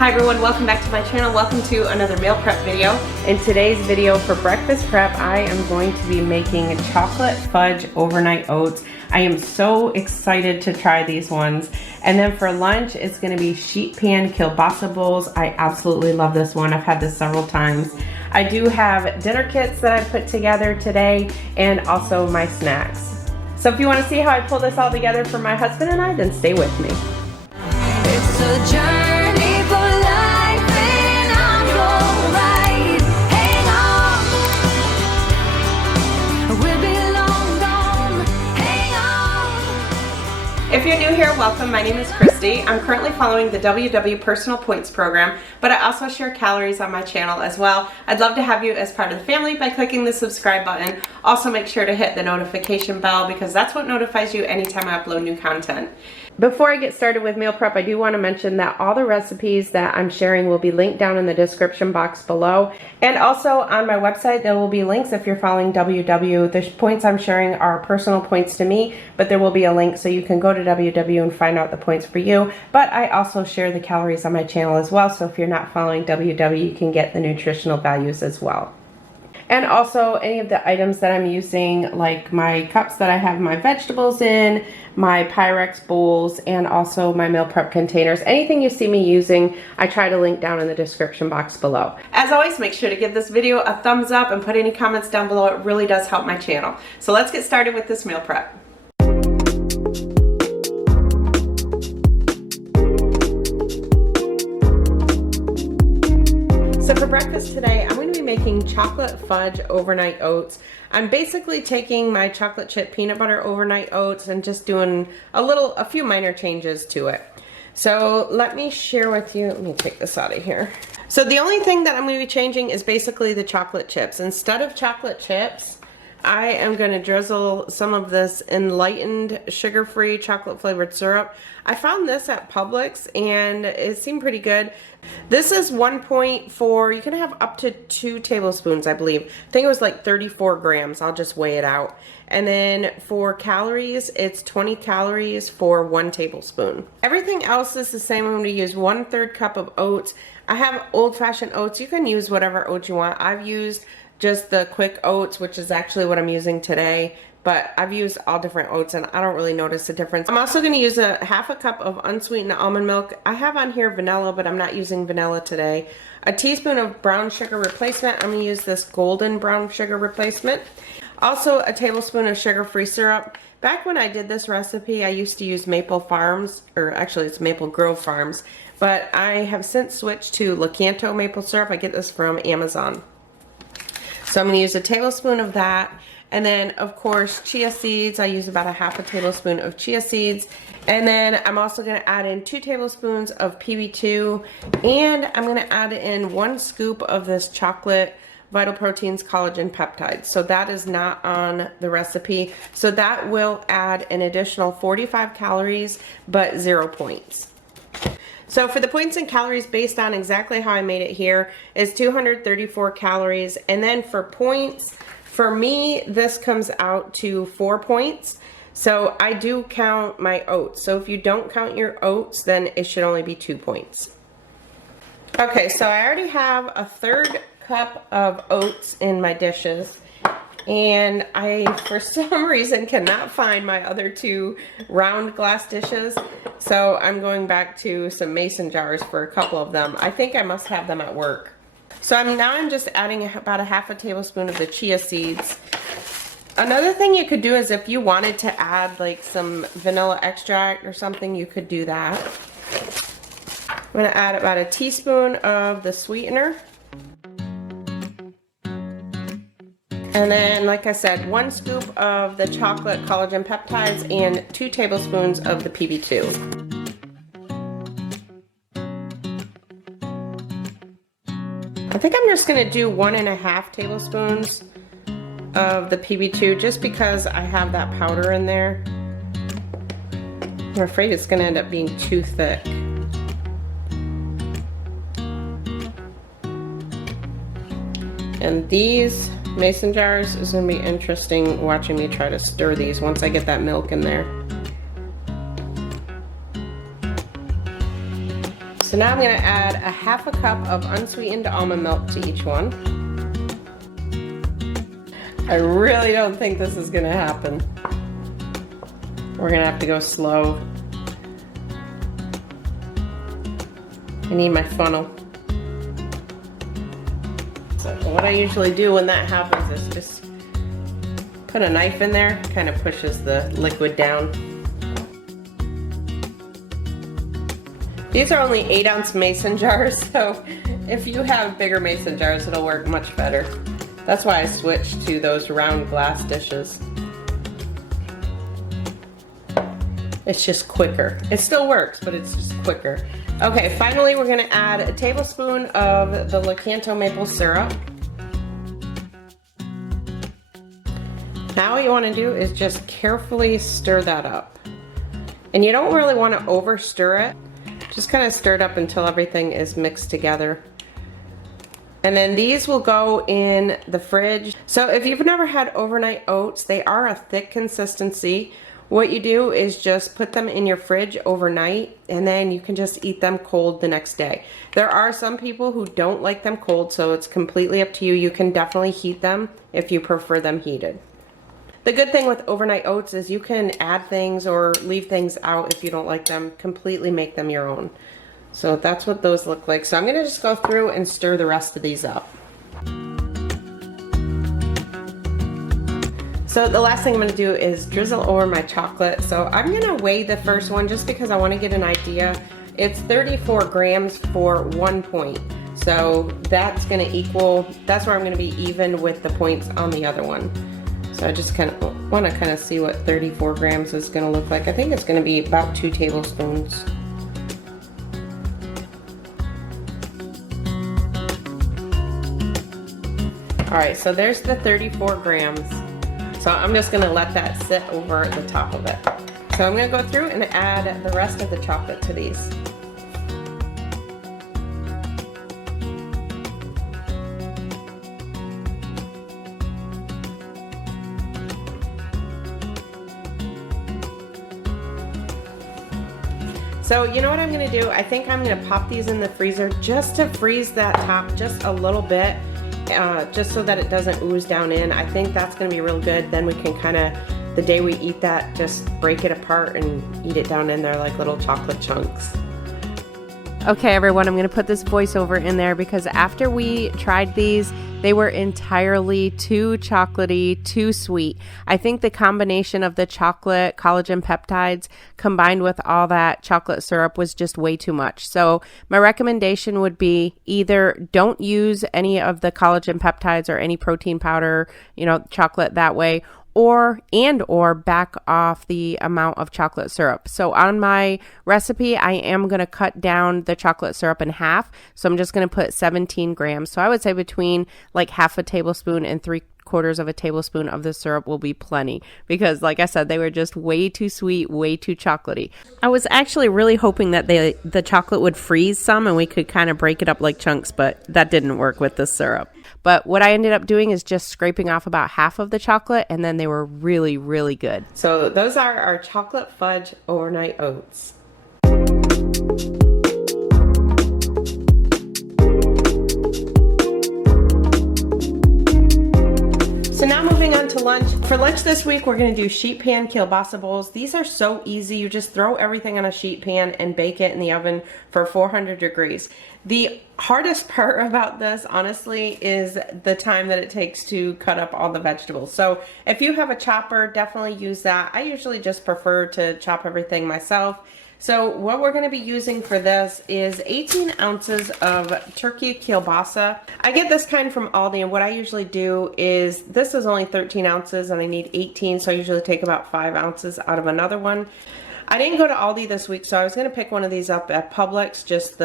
Hi everyone, welcome back to my channel. Welcome to another meal prep video. In today's video for breakfast prep, I am going to be making chocolate fudge overnight oats. I am so excited to try these ones. And then for lunch, it's gonna be sheet pan kielbasa bowls. I absolutely love this one. I've had this several times. I do have dinner kits that I put together today and also my snacks. So if you wanna see how I pull this all together for my husband and I, then stay with me. It's a journey for life and I'm gonna ride. Hang on, we'll be long gone. Hang on. If you're new here, welcome. My name is Kristi. I'm currently following the WW Personal Points program, but I also share calories on my channel as well. I'd love to have you as part of the family by clicking the subscribe button. Also make sure to hit the notification bell because that's what notifies you anytime I upload new content. Before I get started with meal prep, I do want to mention that all the recipes that I'm sharing will be linked down in the description box below. And also on my website, there will be links if you're following WW. The points I'm sharing are personal points to me, but there will be a link so you can go to WW and find out the points for you. But I also share the calories on my channel as well, so if you're not following WW, you can get the nutritional values as well. And also any of the items that I'm using, like my cups that I have my vegetables in, my Pyrex bowls, and also my meal prep containers. Anything you see me using, I try to link down in the description box below. As always, make sure to give this video a thumbs up and put any comments down below. It really does help my channel. So let's get started with this meal prep. So for breakfast today, I'm going to be making chocolate fudge overnight oats. I'm basically taking my chocolate chip peanut butter overnight oats and just doing a few minor changes to it. So let me share with you, let me take this out of here. So the only thing that I'm going to be changing is basically the chocolate chips. Instead of chocolate chips, I am going to drizzle some of this enlightened sugar-free chocolate flavored syrup. I found this at Publix and it seemed pretty good. This is 1.4, you can have up to 2 tablespoons, I believe. I think it was like 34 grams. I'll just weigh it out. And then for calories, it's 20 calories for 1 tablespoon. Everything else is the same. I'm going to use 1/3 cup of oats. I have old-fashioned oats. You can use whatever oats you want. I've used just the quick oats, which is actually what I'm using today, but I've used all different oats and I don't really notice a difference. I'm also going to use a 1/2 cup of unsweetened almond milk. I have on here vanilla, but I'm not using vanilla today. A teaspoon of brown sugar replacement. I'm going to use this golden brown sugar replacement. Also a tablespoon of sugar-free syrup. Back when I did this recipe, I used to use Maple Farms, or actually it's Maple Grove Farms, but I have since switched to Lakanto maple syrup. I get this from Amazon. So I'm going to use a tablespoon of that. And then, of course, chia seeds. I use about a 1/2 tablespoon of chia seeds. And then I'm also going to add in 2 tablespoons of PB2. And I'm going to add in 1 scoop of this chocolate Vital Proteins collagen peptides. So that is not on the recipe. So that will add an additional 45 calories, but 0 points. So for the points and calories based on exactly how I made it here is 234 calories. And then for points, for me, this comes out to 4 points. So I do count my oats. So if you don't count your oats, then it should only be 2 points. Okay, so I already have a 1/3 cup of oats in my dishes. And I, for some reason, cannot find my other 2 round glass dishes. So I'm going back to some mason jars for a couple of them. I think I must have them at work. So I'm just adding about a 1/2 tablespoon of the chia seeds. Another thing you could do is if you wanted to add like some vanilla extract or something, you could do that. I'm going to add about a teaspoon of the sweetener. And then, like I said, 1 scoop of the chocolate collagen peptides and 2 tablespoons of the PB2. I think I'm just going to do 1.5 tablespoons of the PB2 just because I have that powder in there. I'm afraid it's going to end up being too thick. And these mason jars is going to be interesting watching me try to stir these once I get that milk in there. So now I'm going to add a half a cup of unsweetened almond milk to each one. I really don't think this is going to happen. We're going to have to go slow. I need my funnel. So what I usually do when that happens is just put a knife in there, kind of pushes the liquid down. These are only 8-ounce mason jars, so if you have bigger mason jars, it'll work much better. That's why I switched to those round glass dishes. It's just quicker. It still works, but it's just quicker. Okay, finally we're gonna add a tablespoon of the Lakanto maple syrup. Now what you wanna do is just carefully stir that up. And you don't really wanna over stir it. Just kind of stir it up until everything is mixed together. And then these will go in the fridge. So if you've never had overnight oats, they are a thick consistency. What you do is just put them in your fridge overnight, and then you can just eat them cold the next day. There are some people who don't like them cold, so it's completely up to you. You can definitely heat them if you prefer them heated. The good thing with overnight oats is you can add things or leave things out if you don't like them, completely make them your own. So that's what those look like. So I'm gonna just go through and stir the rest of these up. So the last thing I'm gonna do is drizzle over my chocolate. So I'm gonna weigh the first one just because I wanna get an idea. It's 34 grams for 1 point. So that's gonna equal, that's where I'm gonna be even with the points on the other one. So I just kind of want to see what 34 grams is going to look like. I think it's going to be about 2 tablespoons. Alright, so there's the 34 grams. So I'm just going to let that sit over the top of it. So I'm going to go through and add the rest of the chocolate to these. So you know what I'm gonna do? I think I'm gonna pop these in the freezer just to freeze that top just a little bit, just so that it doesn't ooze down in. I think that's gonna be real good. Then we can kind of, the day we eat that, just break it apart and eat it down in there like little chocolate chunks. Okay everyone, I'm gonna put this voiceover in there because after we tried these, they were entirely too chocolatey, too sweet. I think the combination of the chocolate, collagen peptides, combined with all that chocolate syrup was just way too much. So my recommendation would be either don't use any of the collagen peptides or any protein powder, chocolate that way, or back off the amount of chocolate syrup. So on my recipe, I am going to cut down the chocolate syrup in half. So I'm just going to put 17 grams. So I would say between like half a tablespoon and 3/4 of a tablespoon of the syrup will be plenty, because like I said, they were just way too sweet, way too chocolatey. I was actually really hoping that the chocolate would freeze some and we could kind of break it up like chunks, but that didn't work with the syrup. But what I ended up doing is just scraping off about half of the chocolate, and then they were really, really good. So those are our chocolate fudge overnight oats. So now moving on to lunch. For lunch this week, we're gonna do sheet pan kielbasa bowls. These are so easy. You just throw everything on a sheet pan and bake it in the oven for 400 degrees. The hardest part about this, honestly, is the time that it takes to cut up all the vegetables. So if you have a chopper, definitely use that. I usually just prefer to chop everything myself. So what we're going to be using for this is 18 ounces of turkey kielbasa. I get this kind from Aldi, and what I usually do is, this is only 13 ounces and I need 18, so I usually take about 5 ounces out of another one. I didn't go to Aldi this week, so I was going to pick one of these up at Publix, just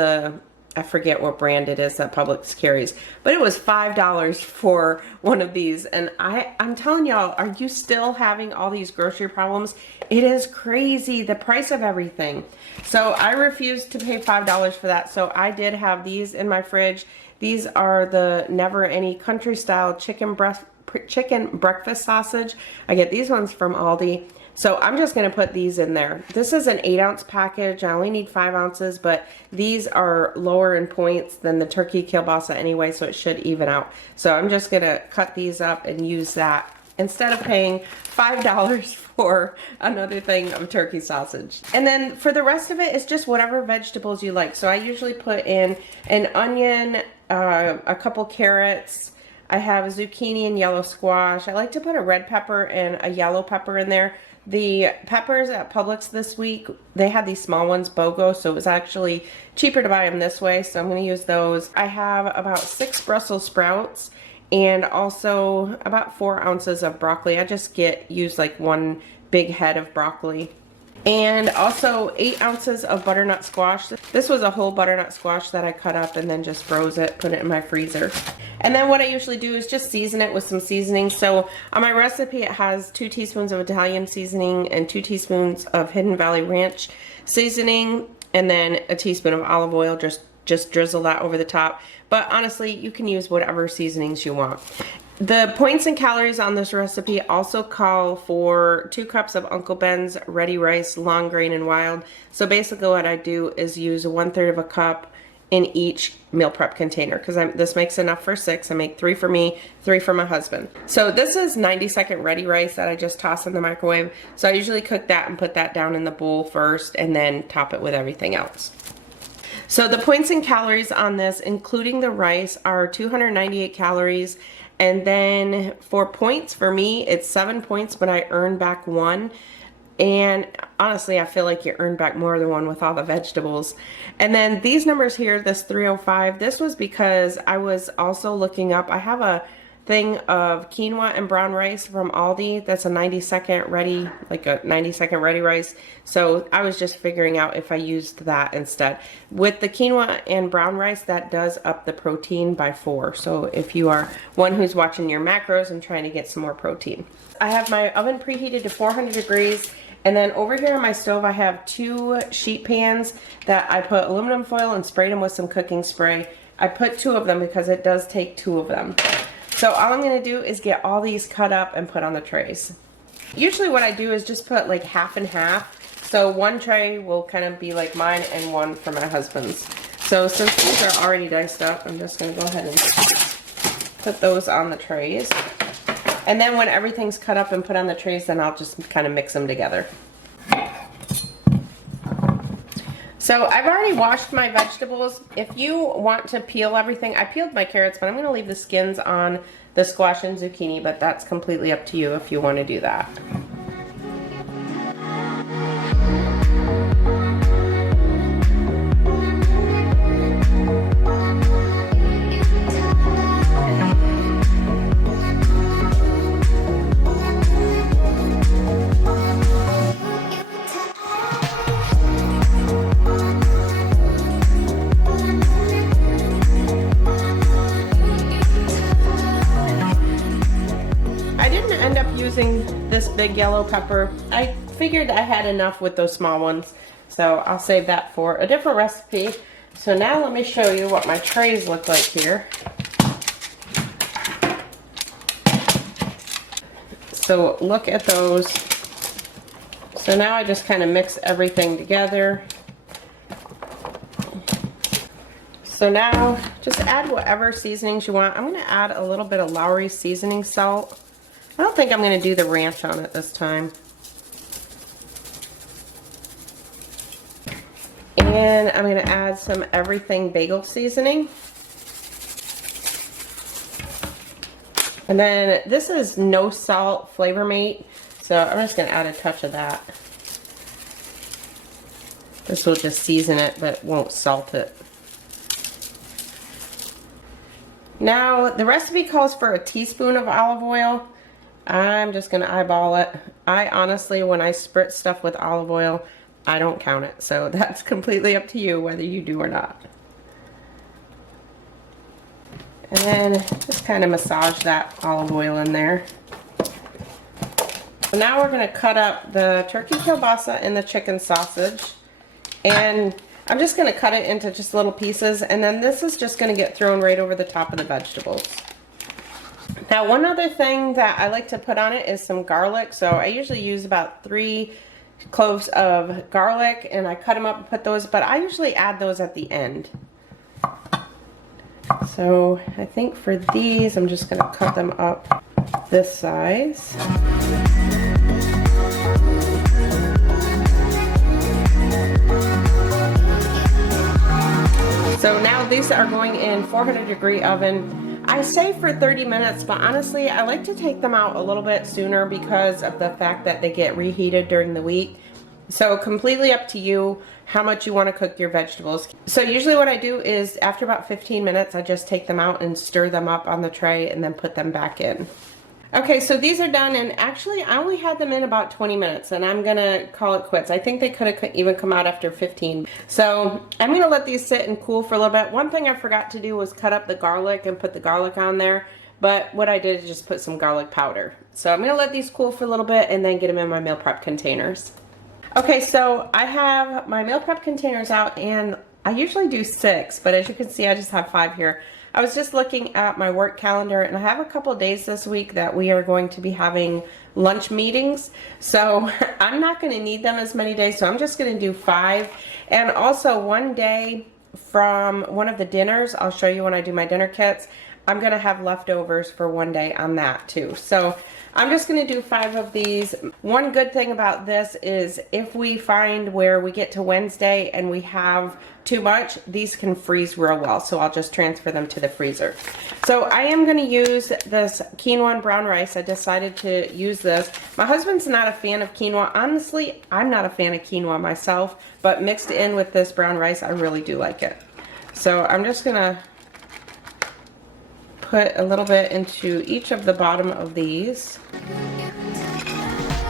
I forget what brand it is that Publix carries, but it was $5 for one of these. And I'm telling y'all, are you still having all these grocery problems? It is crazy, the price of everything. So I refused to pay $5 for that. So I did have these in my fridge. These are the Never Any country style chicken breakfast sausage. I get these ones from Aldi. So I'm just going to put these in there. This is an 8-ounce package. I only need 5 ounces, but these are lower in points than the turkey kielbasa anyway, so it should even out. So I'm just going to cut these up and use that instead of paying $5 for another thing of turkey sausage. And then for the rest of it, it's just whatever vegetables you like. So I usually put in an onion, a couple carrots. I have zucchini and yellow squash. I like to put a red pepper and a yellow pepper in there. The peppers at Publix this week, they had these small ones, BOGO, so it was actually cheaper to buy them this way, so I'm going to use those. I have about 6 Brussels sprouts and also about 4 ounces of broccoli. I just use like one big head of broccoli. And also 8 ounces of butternut squash. This was a whole butternut squash that I cut up and then just froze it, put it in my freezer. And then what I usually do is just season it with some seasoning. So on my recipe it has 2 teaspoons of Italian seasoning and 2 teaspoons of Hidden Valley Ranch seasoning, and then a teaspoon of olive oil, just drizzle that over the top. But honestly, you can use whatever seasonings you want. The points and calories on this recipe also call for 2 cups of Uncle Ben's ready rice, long grain and wild. So basically what I do is use 1/3 of a cup in each meal prep container, because this makes enough for 6. I make 3 for me, 3 for my husband. So this is 90-second ready rice that I just toss in the microwave. So I usually cook that and put that down in the bowl first and then top it with everything else. So the points and calories on this, including the rice, are 298 calories. And then for points, for me, it's 7 points, but I earn back 1. And honestly, I feel like you earn back more than 1 with all the vegetables. And then these numbers here, this 305, this was because I was also looking up, I have a thing of quinoa and brown rice from Aldi. That's a 90-second ready, like a 90-second ready rice. So I was just figuring out if I used that instead. With the quinoa and brown rice, that does up the protein by 4. So if you are one who's watching your macros and trying to get some more protein. I have my oven preheated to 400 degrees. And then over here on my stove, I have 2 sheet pans that I put aluminum foil and sprayed them with some cooking spray. I put 2 of them because it does take 2 of them. So all I'm going to do is get all these cut up and put on the trays. Usually what I do is just put like half and half. So one tray will kind of be like mine and one for my husband's. So since these are already diced up, I'm just going to go ahead and put those on the trays. And then when everything's cut up and put on the trays, then I'll just kind of mix them together. So I've already washed my vegetables. If you want to peel everything, I peeled my carrots, but I'm going to leave the skins on the squash and zucchini, but that's completely up to you if you want to do that. This big yellow pepper. I figured I had enough with those small ones, so I'll save that for a different recipe. So now let me show you what my trays look like here. So look at those. So now I just kind of mix everything together. So now just add whatever seasonings you want. I'm going to add a little bit of Lowry seasoning salt. I don't think I'm going to do the ranch on it this time. And I'm going to add some everything bagel seasoning. And then this is no salt Flavor Mate, so I'm just going to add a touch of that. This will just season it, but won't salt it. Now, the recipe calls for a teaspoon of olive oil. I'm just going to eyeball it. I honestly, when I spritz stuff with olive oil, I don't count it. So that's completely up to you whether you do or not. And then just kind of massage that olive oil in there. So now we're going to cut up the turkey kielbasa and the chicken sausage. And I'm just going to cut it into just little pieces. And then this is just going to get thrown right over the top of the vegetables. Now, one other thing that I like to put on it is some garlic. So I usually use about 3 cloves of garlic, and I cut them up and put those, but I usually add those at the end. So I think for these, I'm just gonna cut them up this size. So now these are going in 400-degree oven. I say for 30 minutes, but honestly, I like to take them out a little bit sooner because of the fact that they get reheated during the week. So completely up to you how much you want to cook your vegetables. So usually what I do is after about 15 minutes, I just take them out and stir them up on the tray and then put them back in. Okay, so these are done, and actually I only had them in about 20 minutes, and I'm gonna call it quits. I think they could have even come out after 15. So I'm gonna let these sit and cool for a little bit. One thing I forgot to do was cut up the garlic and put the garlic on there, but what I did is just put some garlic powder. So I'm gonna let these cool for a little bit and then get them in my meal prep containers. Okay, so I have my meal prep containers out, and I usually do 6, but as you can see, I just have 5 here. I was just looking at my work calendar, and I have a couple of days this week that we are going to be having lunch meetings. So I'm not going to need them as many days, so I'm just going to do 5. And also one day from one of the dinners, I'll show you when I do my dinner kits, I'm going to have leftovers for one day on that too. So I'm just going to do 5 of these. One good thing about this is if we find where we get to Wednesday and we have too much, these can freeze real well. So I'll just transfer them to the freezer. So I am going to use this quinoa and brown rice. I decided to use this. My husband's not a fan of quinoa. Honestly, I'm not a fan of quinoa myself, but mixed in with this brown rice, I really do like it. So I'm just going to put a little bit into each of the bottom of these.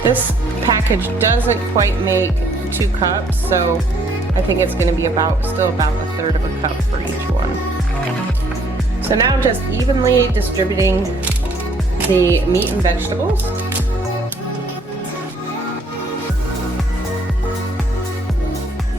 This package doesn't quite make 2 cups, so I think it's going to be still about 1/3 of a cup for each one. So now just evenly distributing the meat and vegetables.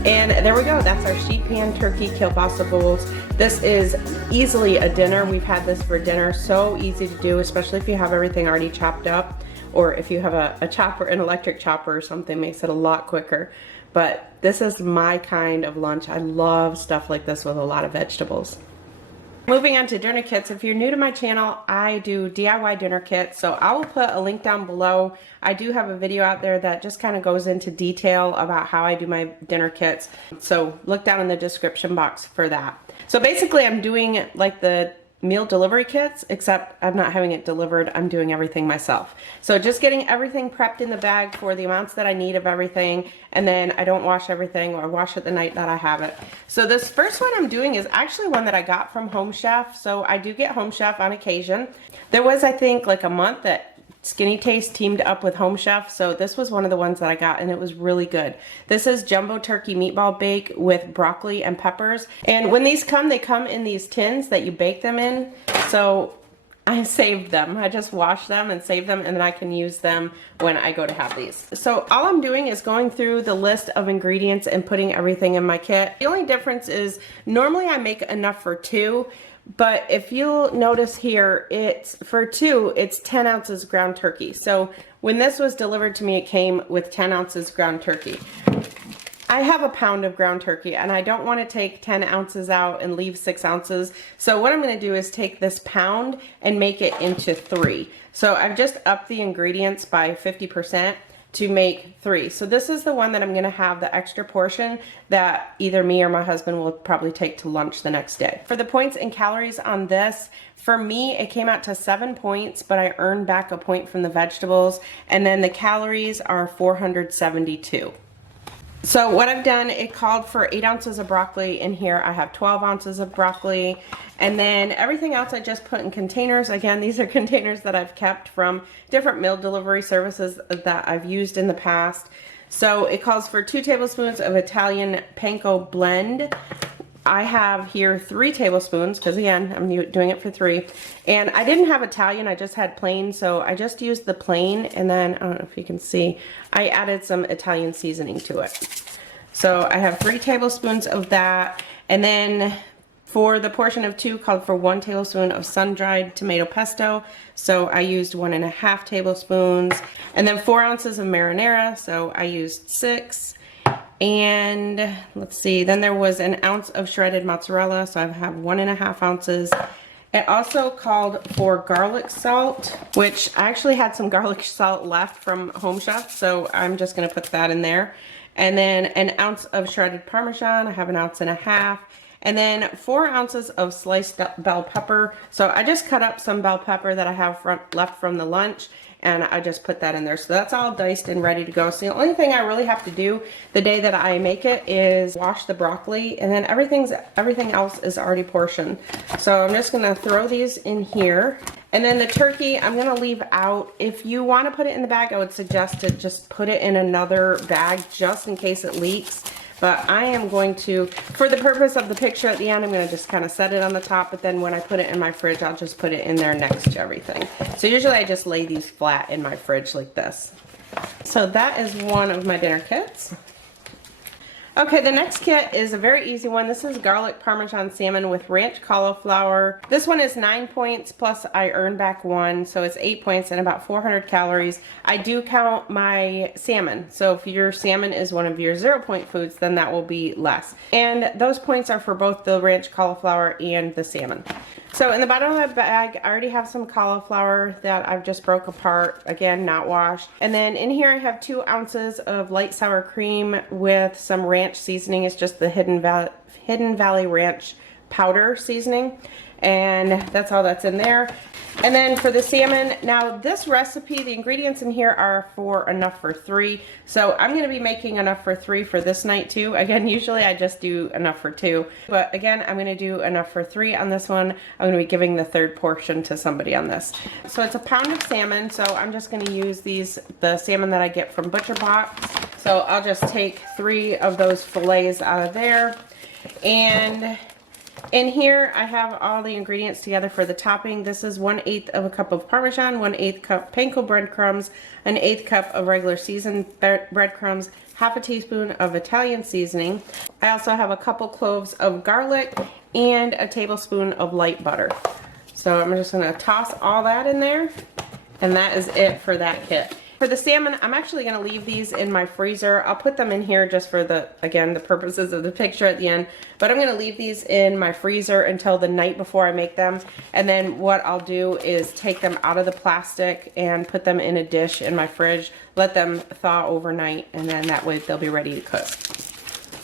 And there we go, that's our sheet pan turkey kielbasa bowls. This is easily a dinner. We've had this for dinner, so easy to do, especially if you have everything already chopped up, or if you have a chopper, an electric chopper or something, makes it a lot quicker. But this is my kind of lunch. I love stuff like this with a lot of vegetables. Moving on to dinner kits. If you're new to my channel, I do DIY dinner kits, so I will put a link down below. I do have a video out there that just kind of goes into detail about how I do my dinner kits, so look down in the description box for that. So basically I'm doing like the meal delivery kits, except I'm not having it delivered, I'm doing everything myself. So just getting everything prepped in the bag for the amounts that I need of everything, and then I don't wash everything, or wash it the night that I have it. So this first one I'm doing is actually one that I got from Home Chef. So I do get Home Chef on occasion. There was, I think, like a month that Skinny Taste teamed up with Home Chef, so this was one of the ones that I got, and it was really good. This is jumbo turkey meatball bake with broccoli and peppers, and when these come, they come in these tins that you bake them in. So I saved them. I just wash them and save them, and then I can use them when I go to have these. So all I'm doing is going through the list of ingredients and putting everything in my kit. The only difference is normally I make enough for 2, but if you'll notice here, it's for 2, it's 10 ounces ground turkey. So when this was delivered to me, it came with 10 ounces ground turkey. I have a pound of ground turkey, and I don't want to take 10 ounces out and leave 6 ounces. So what I'm going to do is take this pound and make it into 3. So I've just upped the ingredients by 50% to make 3. So this is the one that I'm going to have the extra portion that either me or my husband will probably take to lunch the next day. For the points and calories on this, for me, it came out to 7 points, but I earned back a point from the vegetables, and then the calories are 472. So what I've done, it called for 8 ounces of broccoli. In here I have 12 ounces of broccoli, and then everything else I just put in containers. Again, these are containers that I've kept from different meal delivery services that I've used in the past. So it calls for 2 tablespoons of Italian panko blend. I have here 3 tablespoons, because again, I'm doing it for 3. And I didn't have Italian, I just had plain, so I just used the plain, and then, I don't know if you can see, I added some Italian seasoning to it. So I have 3 tablespoons of that, and then For the portion of 2 called for 1 tablespoon of sun-dried tomato pesto, so I used 1.5 tablespoons, and then 4 ounces of marinara, so I used 6. And let's see, then there was an ounce of shredded mozzarella, so I have 1.5 ounces. It also called for garlic salt, which I actually had some garlic salt left from Home Chef, so I'm just going to put that in there. And then an ounce of shredded Parmesan, I have 1.5 ounces. And then 4 ounces of sliced bell pepper. So I just cut up some bell pepper that I have left from the lunch, and I just put that in there. So that's all diced and ready to go. So the only thing I really have to do the day that I make it is wash the broccoli, and then everything else is already portioned. So I'm just gonna throw these in here. And then the turkey, I'm gonna leave out. If you wanna put it in the bag, I would suggest to just put it in another bag just in case it leaks. But I am going to, for the purpose of the picture at the end, I'm going to just kind of set it on the top, but then when I put it in my fridge, I'll just put it in there next to everything. So usually I just lay these flat in my fridge like this. So that is one of my dinner kits. Okay, the next kit is a very easy one. This is garlic parmesan salmon with ranch cauliflower. This one is 9 points plus I earn back 1, so it's 8 points and about 400 calories. I do count my salmon, so if your salmon is one of your 0-point foods, then that will be less. And those points are for both the ranch cauliflower and the salmon. So in the bottom of the bag, I already have some cauliflower that I've just broke apart, again, not washed. And then in here I have 2 ounces of light sour cream with some ranch seasoning. It's just the Hidden Valley Ranch powder seasoning. And that's all that's in there. And then for the salmon, now this recipe, the ingredients in here are for enough for 3. So I'm going to be making enough for 3 for this night too. Again, usually I just do enough for 2. But again, I'm going to do enough for 3 on this one. I'm going to be giving the 3rd portion to somebody on this. So it's a pound of salmon. So I'm just going to use the salmon that I get from Butcher Box. So I'll just take 3 of those fillets out of there. And in here, I have all the ingredients together for the topping. This is 1/8 of a cup of Parmesan, 1/8 cup panko breadcrumbs, 1/8 cup of regular seasoned breadcrumbs, half a teaspoon of Italian seasoning. I also have a couple cloves of garlic and a tablespoon of light butter. So I'm just gonna toss all that in there, and that is it for that kit. For the salmon, I'm actually going to leave these in my freezer. I'll put them in here just for the purposes of the picture at the end. But I'm going to leave these in my freezer until the night before I make them. And then what I'll do is take them out of the plastic and put them in a dish in my fridge. Let them thaw overnight, and then that way they'll be ready to cook.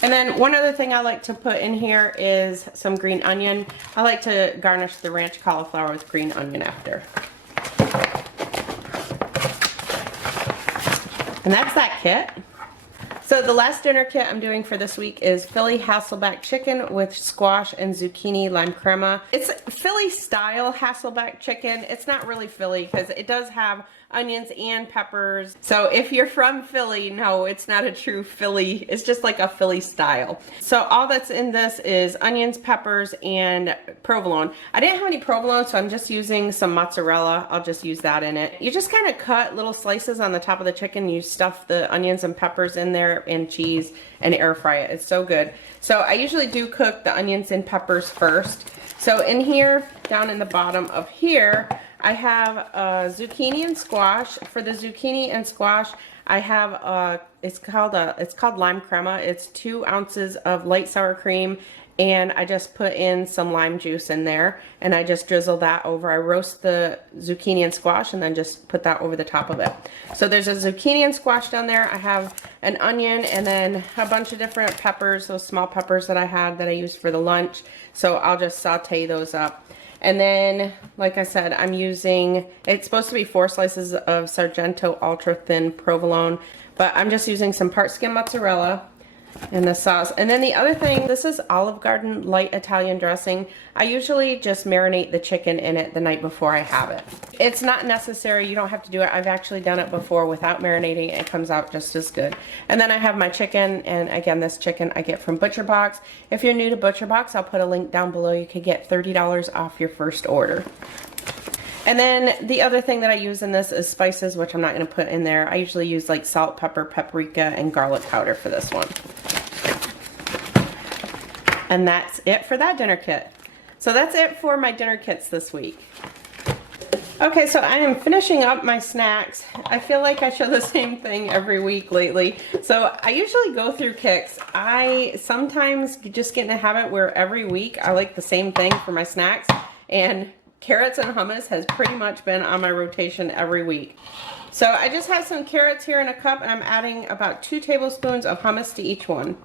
And then one other thing I like to put in here is some green onion. I like to garnish the ranch cauliflower with green onion after. And that's that kit. So the last dinner kit I'm doing for this week is Philly Hasselback chicken with squash and zucchini lime crema. It's Philly style Hasselback chicken. It's not really Philly because it does have onions and peppers. So if you're from Philly, no, it's not a true Philly. It's just like a Philly style. So all that's in this is onions, peppers, and provolone. I didn't have any provolone, so I'm just using some mozzarella. I'll just use that in it. You just kind of cut little slices on the top of the chicken. You stuff the onions and peppers in there and cheese and air fry it. It's so good. So I usually do cook the onions and peppers first. So in here, down in the bottom of here, I have zucchini and squash. For the zucchini and squash, I have it's called lime crema. It's 2 ounces of light sour cream, and I just put in some lime juice in there, and I just drizzle that over. I roast the zucchini and squash and then just put that over the top of it. So there's a zucchini and squash down there. I have an onion and then a bunch of different peppers, those small peppers that I had that I used for the lunch. So I'll just saute those up. And then, like I said, I'm using, it's supposed to be 4 slices of Sargento ultra thin provolone, but I'm just using some part skim mozzarella in the sauce. And then the other thing, this is Olive Garden light Italian dressing. I usually just marinate the chicken in it the night before I have it. It's not necessary, you don't have to do it. I've actually done it before without marinating. It comes out just as good. And then I have my chicken, and again, this chicken I get from Butcher Box. If you're new to Butcher Box, I'll put a link down below. You could get $30 off your first order. And then the other thing that I use in this is spices, which I'm not going to put in there. I usually use like salt, pepper, paprika, and garlic powder for this one. And that's it for that dinner kit. So that's it for my dinner kits this week. Okay, so I am finishing up my snacks. I feel like I show the same thing every week lately. So I usually go through kicks. I sometimes just get in a habit where every week I like the same thing for my snacks. And carrots and hummus has pretty much been on my rotation every week. So I just have some carrots here in a cup, and I'm adding about 2 tablespoons of hummus to each one.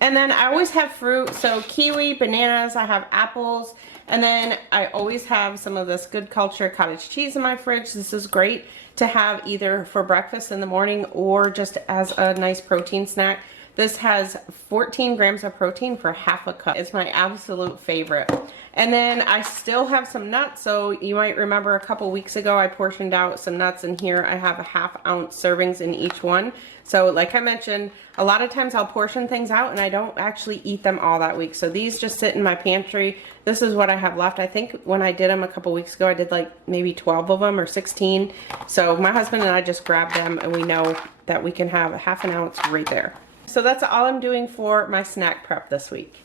And then I always have fruit, so kiwi, bananas, I have apples, and then I always have some of this Good Culture cottage cheese in my fridge. This is great to have either for breakfast in the morning or just as a nice protein snack. This has 14 grams of protein for half a cup. It's my absolute favorite. And then I still have some nuts. So you might remember a couple weeks ago I portioned out some nuts, and here I have a 1/2 ounce servings in each one. So like I mentioned, a lot of times I'll portion things out and I don't actually eat them all that week. So these just sit in my pantry. This is what I have left. I think when I did them a couple weeks ago, I did like maybe 12 of them or 16. So my husband and I just grabbed them, and we know that we can have a 1/2 ounce right there. So that's all I'm doing for my snack prep this week.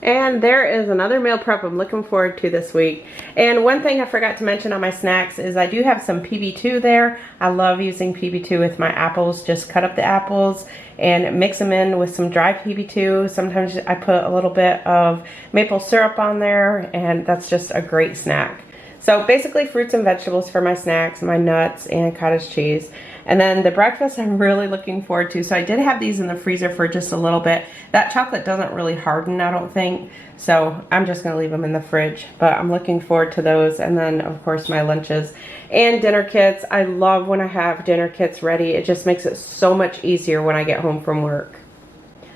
And there is another meal prep I'm looking forward to this week. And one thing I forgot to mention on my snacks is I do have some PB2 there. I love using PB2 with my apples. Just cut up the apples and mix them in with some dry PB2. Sometimes I put a little bit of maple syrup on there, and that's just a great snack. So basically fruits and vegetables for my snacks, my nuts, and cottage cheese. And then the breakfast I'm really looking forward to. So I did have these in the freezer for just a little bit. That chocolate doesn't really harden, I don't think. So I'm just gonna leave them in the fridge. But I'm looking forward to those. And then of course my lunches and dinner kits. I love when I have dinner kits ready. It just makes it so much easier when I get home from work.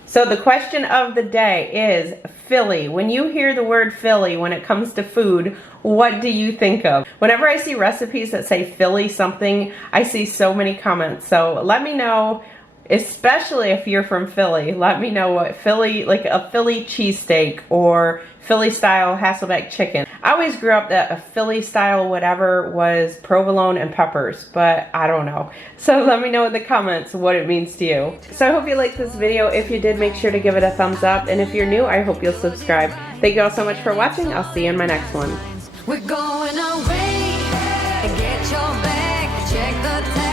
So the question of the day is Philly. When you hear the word Philly when it comes to food, what do you think of? Whenever I see recipes that say Philly something, I see so many comments. So let me know, especially if you're from Philly, let me know what Philly, like a Philly cheesesteak or Philly style Hasselback chicken. I always grew up that a Philly style whatever was provolone and peppers, but I don't know. So let me know in the comments what it means to you. So I hope you liked this video. If you did, make sure to give it a thumbs up. And if you're new, I hope you'll subscribe. Thank you all so much for watching. I'll see you in my next one. We're going away. Get your bag, check the tag.